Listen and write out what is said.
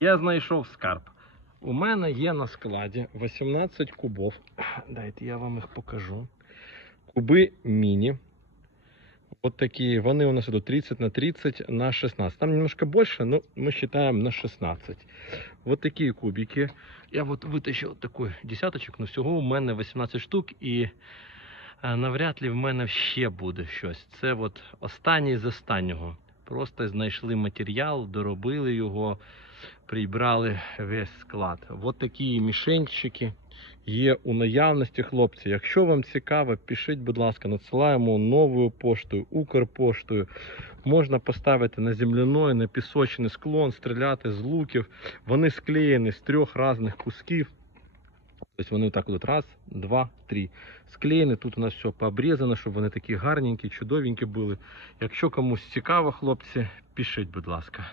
Я знайшов скарб. У мене є на складі 18 кубов. Дайте я вам їх покажу. Куби міні. Вот такие. Вони у нас идут 30 на 30 на 16. Там немножко больше, но мы считаем на 16. Вот такие кубики. Я вот вытащил такой десяточок, но всього у мене 18 штук і е, навряд ли в мене ще буде щось. Це от останній з останнього. Просто знайшли матеріал, доробили його, прибрали весь склад. От такі мішенчики є у наявності, хлопці. Якщо вам цікаво, пишіть, будь ласка, надсилаємо новою поштою, Укрпоштою. Можна поставити на земляной, на пісочний склон, стріляти з луків. Вони склеєні з трьох різних кусків. Тобто вони так от раз, два, три. Склеєні. Тут у нас все пообрізано, щоб вони такі гарненькі, чудовенькі були. Якщо комусь цікаво, хлопці, пишіть, будь ласка.